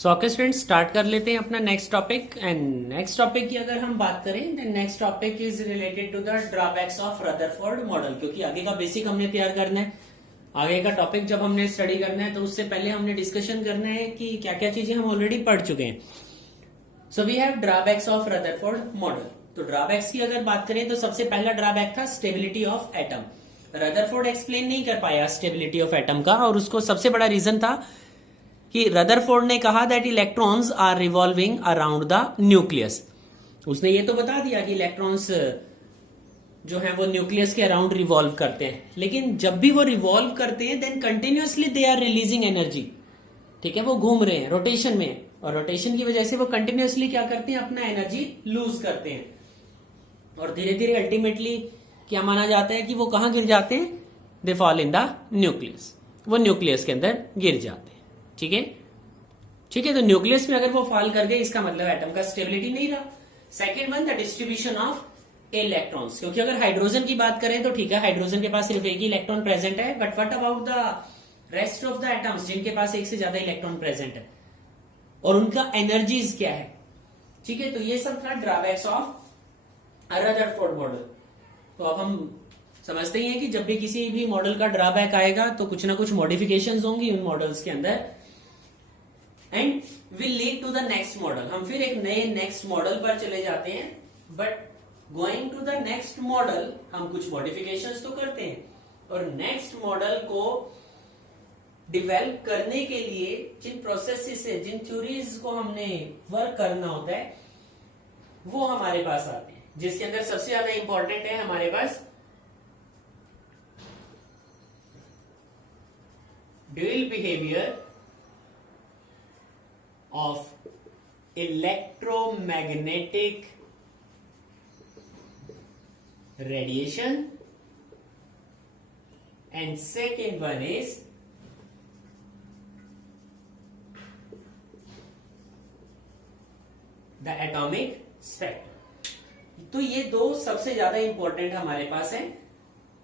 So okay students, start कर लेते हैं अपना next topic. And next topic की अगर हम बात करें then next topic is related to the drawbacks of Rutherford model, क्योंकि आगे का बेसिक हमने तैयार करना है। आगे का टॉपिक जब हमने स्टडी करना है तो उससे पहले हमने डिस्कशन करना है कि क्या क्या चीजें हम ऑलरेडी पढ़ चुके हैं। So we have drawbacks of Rutherford model. तो ड्रॉबैक्स की अगर बात करें तो सबसे पहला ड्रॉबैक था stability of atom. Rutherford explain नहीं कर पाया स्टेबिलिटी ऑफ एटम का, और उसको सबसे बड़ा रीजन था कि रदरफोर्ड ने कहा that electrons are revolving around the nucleus. उसने ये तो बता दिया कि इलेक्ट्रॉन्स जो है वो न्यूक्लियस के अराउंड रिवॉल्व करते हैं, लेकिन जब भी वो रिवॉल्व करते हैं then continuously they are releasing energy. ठीक है, वो घूम रहे हैं रोटेशन में, और रोटेशन की वजह से वो कंटिन्यूअसली क्या करते हैं, अपना एनर्जी लूज करते हैं, और धीरे धीरे अल्टीमेटली क्या माना जाता है कि वो कहां गिर जाते हैं, they fall in the nucleus. वो न्यूक्लियस के अंदर गिर जाते हैं। ठीक है, ठीक है। तो न्यूक्लियस में अगर वो फॉल कर गए इसका मतलब एटम का स्टेबिलिटी नहीं रहा। Second one, the distribution of electrons, क्योंकि अगर हाइड्रोजन की बात करें तो ठीक है, हाइड्रोजन के पास सिर्फ एक ही इलेक्ट्रॉन प्रेजेंट है, but what about the rest of the atoms जिनके पास एक से ज्यादा इलेक्ट्रॉन प्रेजेंट है, और उनका एनर्जीज क्या है। ठीक है, तो ये सब था ड्रॉबैक्स ऑफ रदरफोर्ड मॉडल। तो अब हम समझते ही हैं कि जब भी किसी भी मॉडल का ड्रॉबैक आएगा तो कुछ ना कुछ मॉडिफिकेशंस होंगी उन मॉडल्स के अंदर, and will lead to the next model. हम फिर एक नए नेक्स्ट मॉडल पर चले जाते हैं, but going to the next model हम कुछ मॉडिफिकेशंस तो करते हैं, और नेक्स्ट मॉडल को डिवेल्प करने के लिए जिन प्रोसेस से, जिन थ्योरीज को हमने वर्क करना होता है वो हमारे पास आते हैं, जिसके अंदर सबसे ज्यादा इंपॉर्टेंट है हमारे पास dual behaviour of electromagnetic radiation, and second one is the atomic spectrum। तो ये दो सबसे ज्यादा इंपॉर्टेंट हमारे पास है,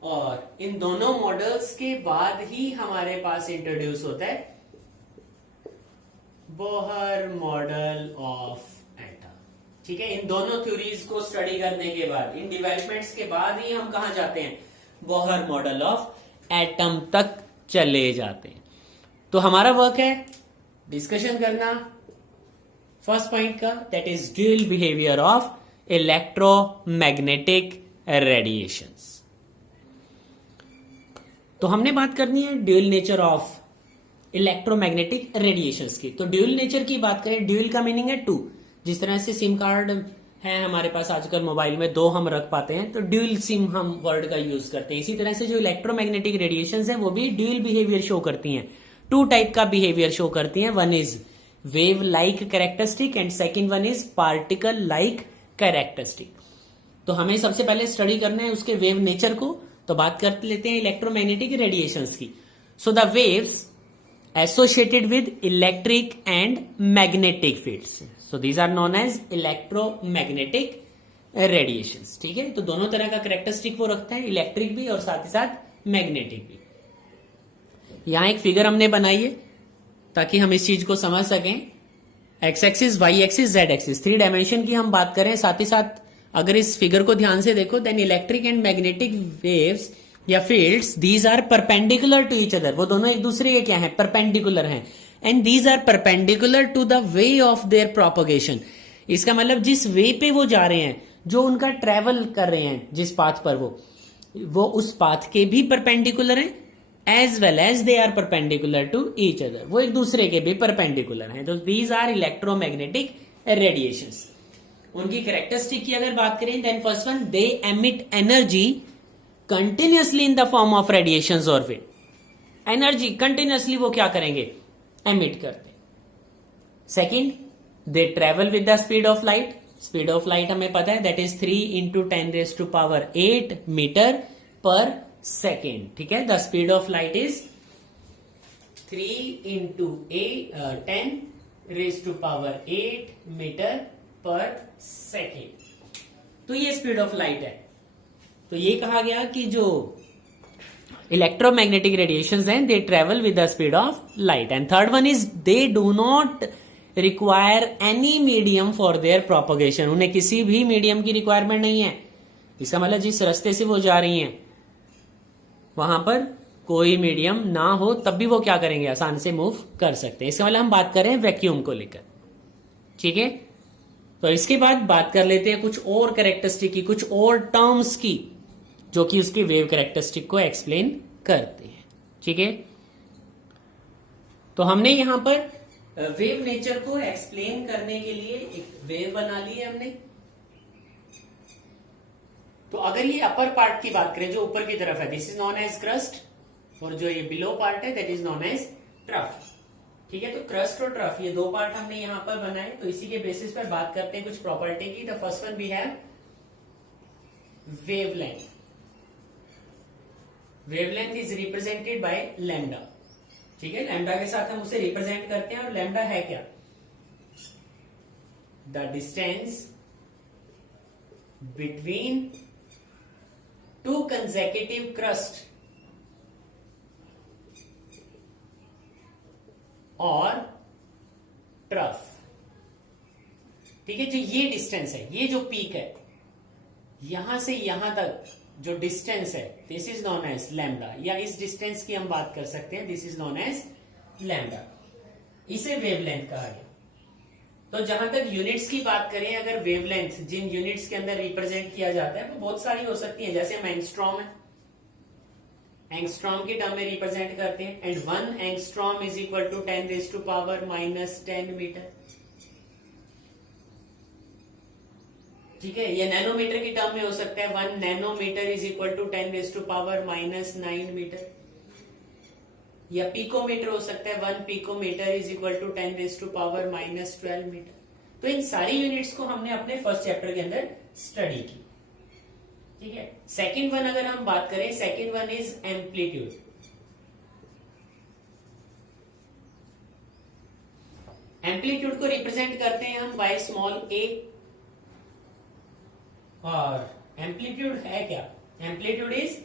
और इन दोनों मॉडल्स के बाद ही हमारे पास इंट्रोड्यूस होता है बोहर मॉडल ऑफ एटम। ठीक है, इन दोनों थ्योरीज को स्टडी करने के बाद, इन डेवलपमेंट्स के बाद ही हम कहां जाते हैं, बोहर मॉडल ऑफ एटम तक चले जाते हैं। तो हमारा वर्क है डिस्कशन करना फर्स्ट पॉइंट का, that is dual behaviour of electromagnetic radiations. तो हमने बात करनी है dual nature of electromagnetic radiations की। तो ड्यूअल नेचर की बात करें, ड्यूअल का मीनिंग है टू। जिस तरह से सिम कार्ड है हमारे पास आजकल मोबाइल में, दो हम रख पाते हैं, तो ड्यूअल सिम हम वर्ड का यूज करते हैं। इसी तरह से जो इलेक्ट्रोमैग्नेटिक रेडिएशंस है वो भी ड्यूअल बिहेवियर शो करती हैं। टू टाइप का बिहेवियर शो करती हैं, one is wave like characteristic and second one is particle like characteristic. तो हमें सबसे पहले स्टडी करना है उसके वेव नेचर को, तो बात कर लेते हैं इलेक्ट्रोमैग्नेटिक रेडिएशंस की। So the waves associated with electric and magnetic fields, so these are known as electromagnetic radiations। ठीक है, तो दोनों तरह का कैरेक्टरिस्टिक वो रखता है, इलेक्ट्रिक भी और साथ ही साथ मैग्नेटिक भी। यहां एक फिगर हमने बनाई है ताकि हम इस चीज को समझ सकें। X axis, Y axis, Z axis, 3 dimension की हम बात करें। साथ ही साथ अगर इस फिगर को ध्यान से देखो, then electric and magnetic waves या fields, these are perpendicular to each other. वो दोनों एक दूसरे के क्या हैं, परपेंडिकुलर हैं, and these are perpendicular to the way of their propagation. इसका मतलब जिस वे पे वो जा रहे हैं, जो उनका ट्रेवल कर रहे हैं, जिस पाथ पर वो उस पाथ के भी परपेंडिकुलर हैं, as well as they are perpendicular to each other. वो एक दूसरे के भी परपेंडिकुलर हैं। तो दीज आर इलेक्ट्रोमैग्नेटिक रेडिएशंस। उनकी कैरेक्टरिस्टिक की अगर बात करें, then first one, they emit energy continuously in the form of radiations और वेव। एनर्जी कंटिन्यूअसली वो क्या करेंगे, एमिट करते हैं। Second, they travel with the speed of light. Speed of light हमें पता है that is 3 × 10⁸ metre per second. ठीक है, the speed of light is 3 × 10⁸ metre per second. तो ये स्पीड ऑफ लाइट है। तो ये कहा गया कि जो इलेक्ट्रोमैग्नेटिक रेडिएशंस हैं, दे travel with the speed of light. And third one is they do not require any medium for their propagation, उन्हें किसी भी मीडियम की रिक्वायरमेंट नहीं है। इसका मतलब जिस रास्ते से वो जा रही हैं वहां पर कोई मीडियम ना हो तब भी वो क्या करेंगे, आसान से मूव कर सकते हैं। इसका मतलब हम बात कर रहे हैं वैक्यूम को लेकर, ठीक है। तो इसके बाद बात कर लेते हैं कुछ और कैरेक्टरिस्टिक की, कुछ और टर्म्स की जो कि उसकी वेव कैरेक्टरिस्टिक को एक्सप्लेन करते हैं, ठीक है। तो हमने यहां पर वेव नेचर को एक्सप्लेन करने के लिए एक वेव बना ली है हमने। तो अगर ये अपर पार्ट की बात करें जो ऊपर की तरफ है, this is known as crest, और जो ये बिलो पार्ट है that is known as trough, ठीक है। तो क्रस्ट और ट्रफ ये दो पार्ट हमने यहां पर बनाए। तो इसी के बेसिस पर बात करते हैं कुछ प्रॉपर्टी की। The first one we have wavelength. Wavelength is represented by lambda, ठीक है। लैम्डा के साथ हम उसे रिप्रेजेंट करते हैं, और लैम्डा है क्या, the distance between two consecutive crust और ट्रफ, ठीक है। जो ये डिस्टेंस है, ये जो पीक है, यहां से यहां तक जो डिस्टेंस है this is known as lambda, या इस डिस्टेंस की हम बात कर सकते हैं, this is known as lambda. इसे वेवलेंथ कहा गया। तो जहां तक यूनिट्स की बात करें, अगर वेवलेंथ जिन यूनिट्स के अंदर रिप्रेजेंट किया जाता है वो बहुत सारी हो सकती है। जैसे हम एंगस्ट्रॉम है, एंगस्ट्रॉम के टर्म में रिप्रेजेंट करते हैं, and 1 angstrom is equal to 10⁻⁻10 metre, ठीक है। ये नैनोमीटर की टर्म में हो सकता है, 1 nanometre is equal to 10⁻⁹ metre, या पिकोमीटर हो सकता है, 1 picometre is equal to 10⁻⁻12 metre. तो इन सारी यूनिट्स को हमने अपने फर्स्ट चैप्टर के अंदर स्टडी की, ठीक है। सेकेंड वन अगर हम बात करें, second one is amplitude. Amplitude को रिप्रेजेंट करते हैं हम बाय स्मॉल ए, और एम्पलीट्यूड है क्या, amplitude is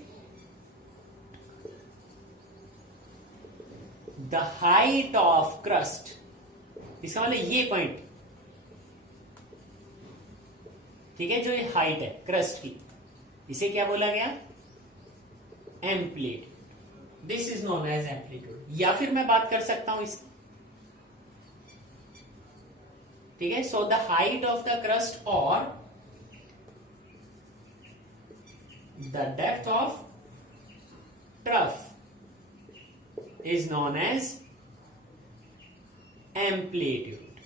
the height of crust. इसका मतलब ये पॉइंट, ठीक है, जो ये हाइट है क्रस्ट की, इसे क्या बोला गया, amplitude. This is known as amplitude. या फिर मैं बात कर सकता हूं इसकी, ठीक है। So the height of the crust और the depth of trough is known as amplitude.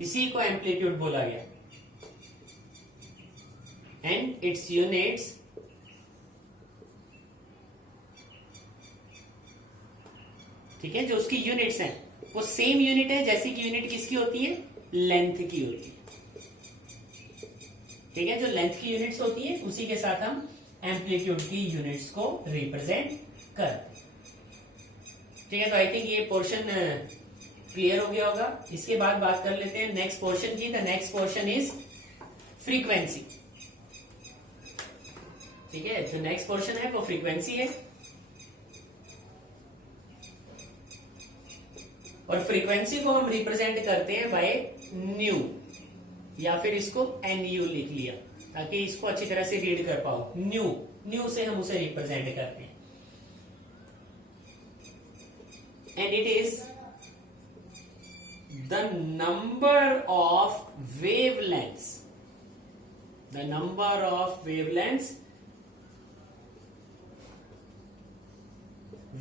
इसी को एम्पलीट्यूड बोला गया, and its units ठीक है, जो उसकी यूनिट्स हैं वो सेम यूनिट है जैसे कि यूनिट किसकी होती है, लेंथ की होती है, ठीक है। जो लेंथ की यूनिट्स होती है उसी के साथ हम एम्पलीट्यूड की यूनिट्स को रिप्रेजेंट करते हैं, ठीक है। तो आई थिंक ये पोर्शन क्लियर हो गया होगा। इसके बाद बात कर लेते हैं नेक्स्ट पोर्शन की। The next portion is frequency, ठीक है। जो नेक्स्ट पोर्शन है वो फ्रीक्वेंसी है, और फ्रीक्वेंसी को हम रिप्रेजेंट करते हैं बाय न्यू, या फिर इसको NU लिख लिया ताकि इसको अच्छी तरह से रीड कर पाओ। न्यू, न्यू से हम उसे रिप्रेजेंट करते हैं, and it is the number of wavelengths, the number of wavelengths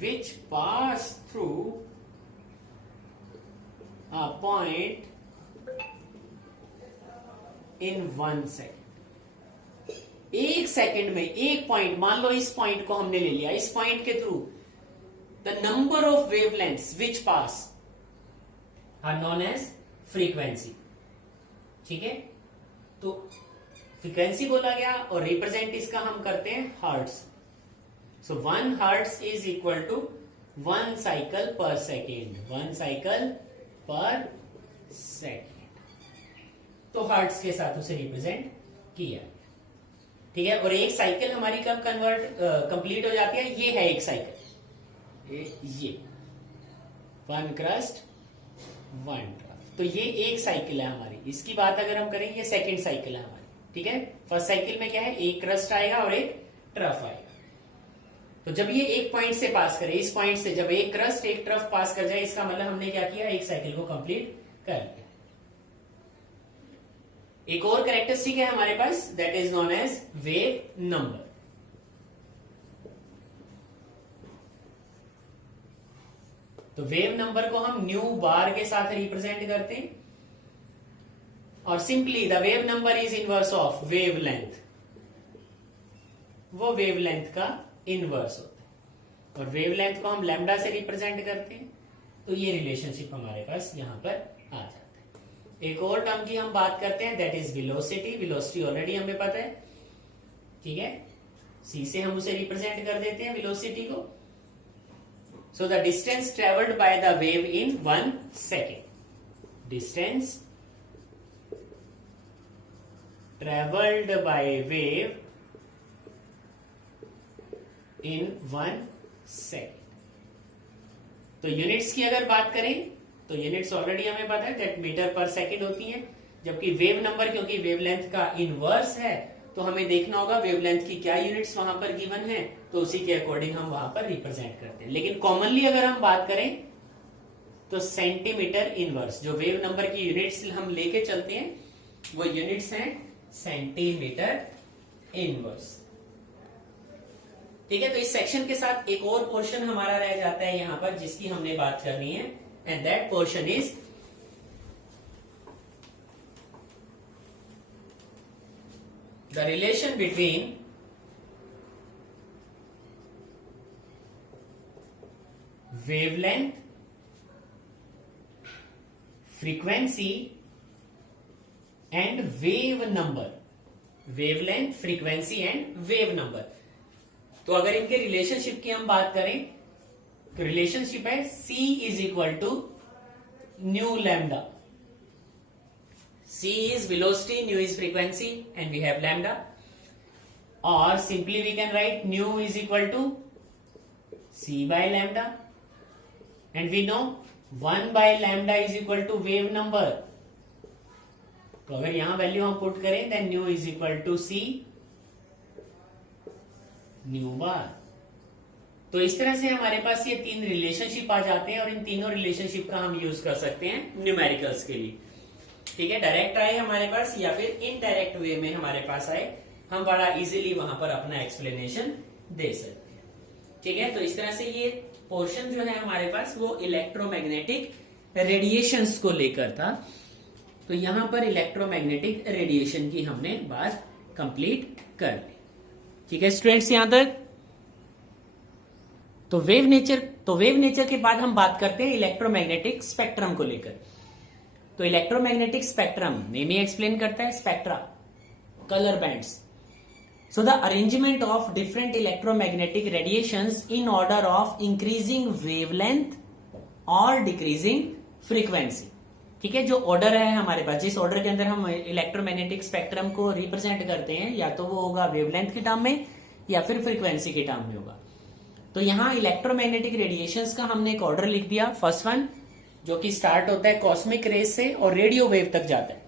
which pass through a point in 1 second। एक सेकंड में एक पॉइंट, मान लो इस पॉइंट को हमने ले लिया, इस पॉइंट के through the number of wavelengths which pass are known as frequency, ठीक है। तो फ्रीक्वेंसी बोला गया और रिप्रेजेंट इसका हम करते हैं hertz. So 1 hertz is equal to 1 cycle per second, 1 cycle per second. तो हर्ट्ज के साथ उसे रिप्रेजेंट किया, ठीक है। और एक साइकिल हमारी कब कंप्लीट हो जाती है, ये है एक साइकिल, ये 1 क्रस्ट 1 ट्रफ। तो ये एक साइकिल है हमारी। इसकी बात अगर हम करें, ये सेकंड साइकिल है हमारी, ठीक है। फर्स्ट साइकिल में क्या है, एक क्रस्ट आएगा और एक ट्रफ आएगा। तो जब ये एक पॉइंट से पास करे, इस पॉइंट से जब एक क्रस्ट एक ट्रफ पास कर जाए, इसका मतलब हमने क्या किया, एक साइकिल को कंप्लीट कर लिया। एक और कैरेक्टरिस्टिक है हमारे पास, that is known as wave number. तो वेव नंबर को हम न्यू बार के साथ रिप्रेजेंट करते हैं, और simply the wave number is inverse of wave length. वो वेव लेंथ का इनवर्स होता है, और वेव लेंथ को हम लैम्डा से रिप्रेजेंट करते हैं। तो ये रिलेशनशिप हमारे पास यहां पर आ जाता है। एक और टर्म की हम बात करते हैं, that is velocity. Velocity already हमें पता है, ठीक है, सी से हम उसे रिप्रेजेंट कर देते हैं वेलोसिटी को। So the distance traveled by the wave in 1 second. Distance traveled by wave in 1 second. तो यूनिट्स की अगर बात करें तो यूनिट्स ऑलरेडी हमें पता है दैट मीटर पर सेकेंड होती हैं, जबकि वेव नंबर क्योंकि वेवलेंथ का इनवर्स है तो हमें देखना होगा वेवलेंथ की क्या यूनिट्स वहां पर गिवन है, तो उसी के अकॉर्डिंग हम वहां पर रिप्रेजेंट करते हैं। लेकिन कॉमनली अगर हम बात करें तो सेंटीमीटर इनवर्स, जो वेव नंबर की यूनिट्स हम लेके चलते हैं वो यूनिट्स हैं सेंटीमीटर इनवर्स। ठीक है, तो इस सेक्शन के साथ एक और पोर्शन हमारा रह जाता है यहां पर जिसकी हमने बात करनी है, and that portion is the relation between wavelength, frequency and wave number। wavelength, frequency and wave number। तो अगर इनके रिलेशनशिप की हम बात करें तो रिलेशनशिप है C is equal to nu lambda. C is velocity, nu is frequency, and we have lambda. Or simply we can write nu is equal to C by lambda. And we know 1 by lambda is equal to wave number. तो अगर यहां value हम put करें then nu is equal to C nu bar। तो इस तरह से हमारे पास ये तीन रिलेशनशिप आ जाते हैं, और इन तीनों रिलेशनशिप का हम यूज कर सकते हैं न्यूमेरिकल्स के लिए। ठीक है, डायरेक्ट आए हमारे पास या फिर इनडायरेक्ट वे में हमारे पास आए, हम बड़ा इजीली वहां पर अपना एक्सप्लेनेशन दे सकते हैं। ठीक है, तो इस तरह से ये पोर्शन जो है हमारे पास वो इलेक्ट्रोमैग्नेटिक रेडिएशंस को लेकर था। तो यहां पर इलेक्ट्रोमैग्नेटिक रेडिएशन की हमने बात कंप्लीट कर ली। ठीक है स्टूडेंट्स, यहां तक। तो वेव नेचर के बाद हम बात करते हैं इलेक्ट्रोमैग्नेटिक स्पेक्ट्रम को लेकर। तो इलेक्ट्रोमैग्नेटिक स्पेक्ट्रम नेम ही एक्सप्लेन करता है spectra, colour bands. So the arrangement of different electromagnetic radiations in order of increasing wavelength और डिक्रीजिंग फ्रीक्वेंसी। ठीक है, जो ऑर्डर है हमारे पास, जिस ऑर्डर के अंदर हम इलेक्ट्रोमैग्नेटिक स्पेक्ट्रम को रिप्रेजेंट करते हैं, या तो वो होगा वेवलेंथ के टर्म में या फिर फ्रीक्वेंसी के टर्म में होगा। तो यहां इलेक्ट्रोमैग्नेटिक रेडिएशंस का हमने एक ऑर्डर लिख दिया। फर्स्ट वन जो कि स्टार्ट होता है कॉस्मिक रेज से और रेडियो वेव तक जाता है।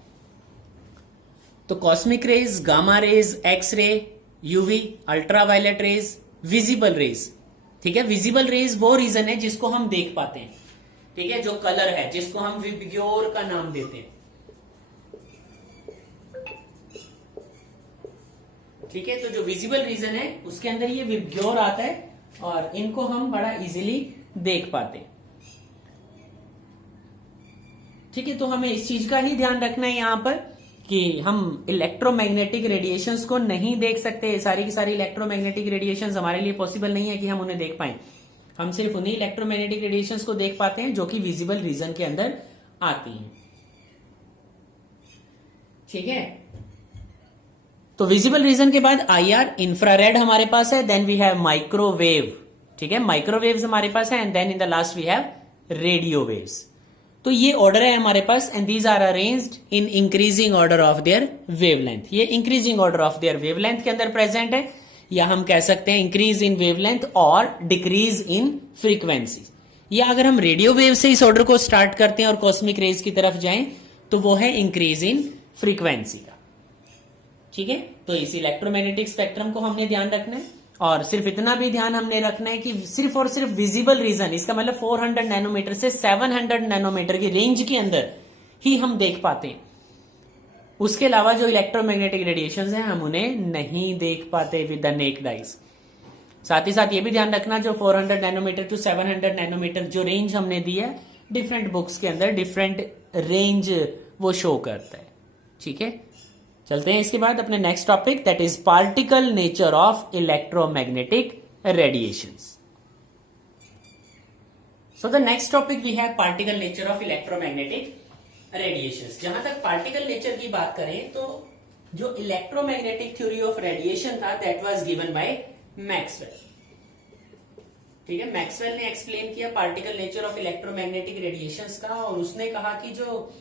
तो cosmic rays, gamma rays, X ray, UV, ultraviolet rays, visible raise. ठीक है, विजिबल रेज वो रीजन है जिसको हम देख पाते हैं। ठीक है, जो कलर है जिसको हम विबग्योर का नाम देते हैं। ठीक है, तो जो विजिबल रीजन है उसके अंदर ये विबग्योर आता है और इनको हम बड़ा इजीली देख पाते हैं। ठीक है, तो हमें इस चीज का ही ध्यान रखना है यहां पर कि हम इलेक्ट्रोमैग्नेटिक रेडिएशंस को नहीं देख सकते। सारी की सारी इलेक्ट्रोमैग्नेटिक रेडिएशंस हमारे लिए पॉसिबल नहीं है कि हम उन्हें देख पाएं। हम सिर्फ उन्हीं इलेक्ट्रोमैग्नेटिक रेडिएशंस को देख पाते हैं जो कि विजिबल रीजन के अंदर आती हैं। ठीक है, तो विजिबल रीजन के बाद आईआर, इंफ्रारेड हमारे पास है, देन वी हैव माइक्रोवेव। ठीक है, माइक्रोवेव्स हमारे पास है, and then in the last we have radio waves. तो ये ऑर्डर है हमारे पास, and these are arranged in increasing order of their wavelength. ये increasing order of their wavelength के अंदर प्रेजेंट है, या हम कह सकते हैं इंक्रीज इन वेवलेंथ और डिक्रीज इन फ्रीक्वेंसी। या अगर हम रेडियो वेव से इस ऑर्डर को स्टार्ट करते हैं और कॉस्मिक रेज की तरफ जाएं तो वो है इंक्रीज इन फ्रीक्वेंसी का। ठीक है, तो इस इलेक्ट्रोमैग्नेटिक स्पेक्ट्रम को हमने ध्यान रखना है, और सिर्फ इतना भी ध्यान हमने रखना है कि सिर्फ और सिर्फ विजिबल रीजन, इसका मतलब 400 नैनोमीटर से 700 नैनोमीटर की रेंज के अंदर ही हम देख पाते हैं। उसके अलावा जो इलेक्ट्रोमैग्नेटिक रेडिएशंस हैं हम उन्हें नहीं देख पाते विद द नेक्ड आइज। साथ ही साथ ये भी ध्यान रखना, जो 400 नैनोमीटर टू 700 नैनोमीटर जो रेंज हमने दी है, डिफरेंट बुक्स के अंदर डिफरेंट रेंज वो शो करता है। ठीक है, चलते हैं इसके बाद अपने next topic, that is particle nature of electromagnetic radiations. So the next topic we have particle nature of electromagnetic radiations. जहां तक पार्टिकल नेचर की बात करें तो जो इलेक्ट्रोमैग्नेटिक थ्योरी ऑफ रेडिएशन था that was given by Maxwell. ठीक है, मैक्सवेल ने एक्सप्लेन किया particle nature of electromagnetic radiations का, और उसने कहा कि जो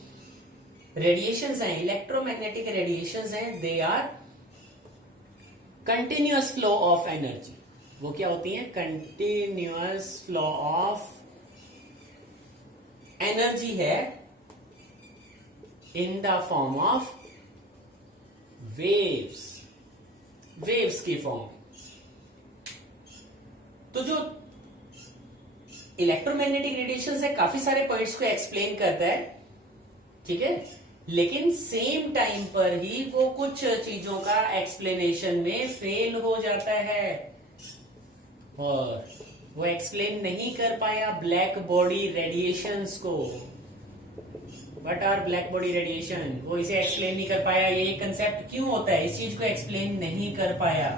रेडिएशंस हैं, इलेक्ट्रोमैग्नेटिक रेडिएशंस हैं, they are continuous flow of energy. वो क्या होती है? कंटिन्यूअस फ्लो ऑफ एनर्जी है in the form of waves, waves की फॉर्म। तो जो इलेक्ट्रोमैग्नेटिक रेडिएशंस है काफी सारे पॉइंट्स को एक्सप्लेन करता है, ठीक है, लेकिन सेम टाइम पर ही वो कुछ चीजों का एक्सप्लेनेशन में फेल हो जाता है, और वो एक्सप्लेन नहीं कर पाया ब्लैक बॉडी रेडिएशंस को। What are black body radiation? वो इसे एक्सप्लेन नहीं कर पाया। ये कंसेप्ट क्यों होता है, इस चीज को एक्सप्लेन नहीं कर पाया।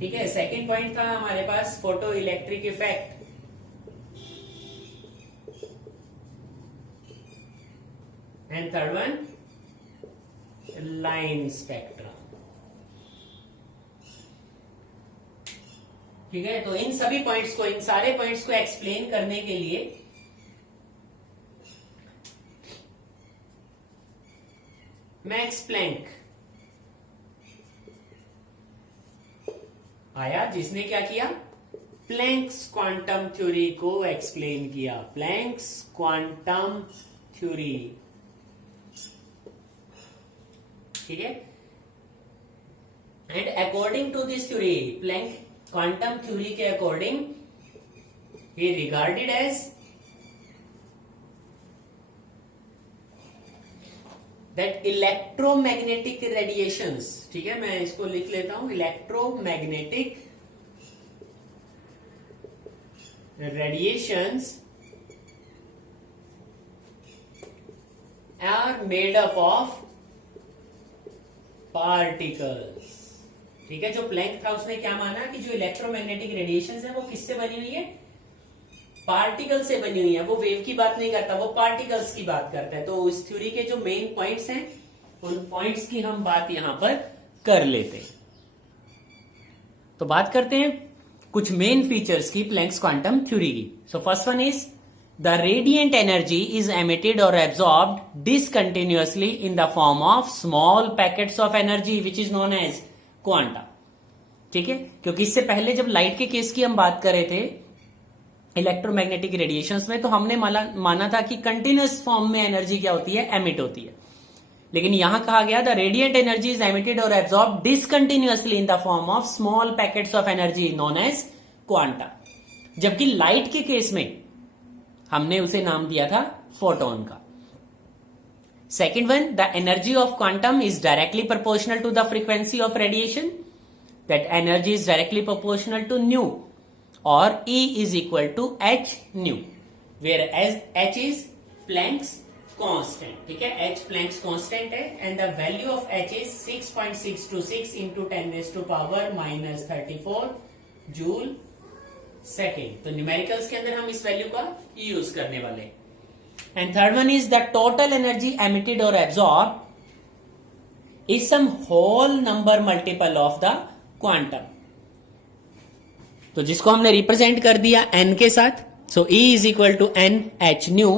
ठीक है, सेकंड पॉइंट था हमारे पास photo electric effect, and third one line spectrum. ठीक है, तो इन सभी पॉइंट्स को, इन सारे पॉइंट्स को एक्सप्लेन करने के लिए मैक्स प्लैंक आया, जिसने क्या किया? प्लैंक्स क्वांटम थ्योरी को एक्सप्लेन किया। प्लैंक्स क्वांटम थ्योरी, ठीक है, and according to this theory, Planck quantum theory के according he regarded as that electromagnetic radiations, ठीक है, मैं इसको लिख लेता हूं, electromagnetic radiations are made up of particles. ठीक है, जो प्लैंक था उसने क्या माना कि जो इलेक्ट्रोमैग्नेटिक रेडिएशंस है वो किससे बनी हुई है? पार्टिकल से बनी हुई है। वो वेव की बात नहीं करता, वो पार्टिकल्स की बात करता है। तो इस थ्योरी के जो मेन पॉइंट्स हैं उन पॉइंट्स की हम बात यहां पर कर लेते हैं। तो बात करते हैं कुछ मेन फीचर्स की प्लैंक्स क्वांटम थ्योरी की। So first one is the radiant energy is emitted और absorbed discontinuously in the form of small packets of energy which is known as quanta. ठीक है, क्योंकि इससे पहले जब लाइट के केस की हम बात कर रहे थे इलेक्ट्रोमैग्नेटिक रेडिएशंस में, तो हमने माना था कि कंटिन्यूअस फॉर्म में एनर्जी क्या होती है? एमिट होती है। लेकिन यहां कहा गया the radiant energy is emitted और absorb discontinuously in the form of small packets of energy known as quanta. जबकि लाइट के केस में हमने उसे नाम दिया था फोटोन का। Second one, the energy of quantum is directly proportional to the frequency of radiation, that energy is directly proportional to nu, or E is equal to h nu, whereas h is Planck's constant. ठीक है, h Planck's constant है, and the value of h is 6.626 into 10 raised to power minus 34 joule second. तो numericals के अंदर हम इस value का use करने वाले हैं। And third one is the total energy emitted और absorb is some whole number multiple of the quantum. तो जिसको हमने रिप्रेजेंट कर दिया n के साथ, so E is equal to n h nu,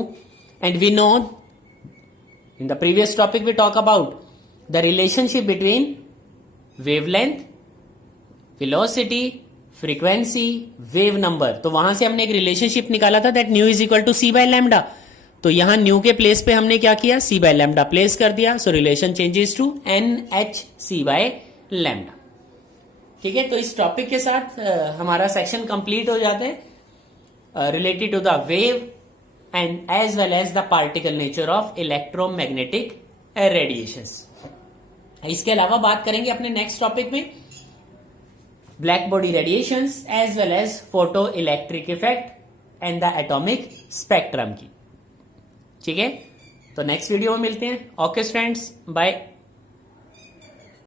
and we know in the previous topic we talk about the relationship between wavelength, velocity, frequency, wave number. तो वहां से हमने एक रिलेशनशिप निकाला था that nu is equal to C by lambda. तो यहां new के प्लेस पे हमने क्या किया, सी बाय लैम्डा प्लेस कर दिया। So relation changes to N H C by lambda. ठीक है, तो इस टॉपिक के साथ हमारा सेक्शन कंप्लीट हो जाते हैं related to the wave and as well as the particle nature of electromagnetic radiations. इसके अलावा बात करेंगे अपने नेक्स्ट टॉपिक में black body radiations as well as photo electric effect and the atomic spectrum की। ठीक है, तो नेक्स्ट वीडियो में मिलते हैं। Okay friends, bye.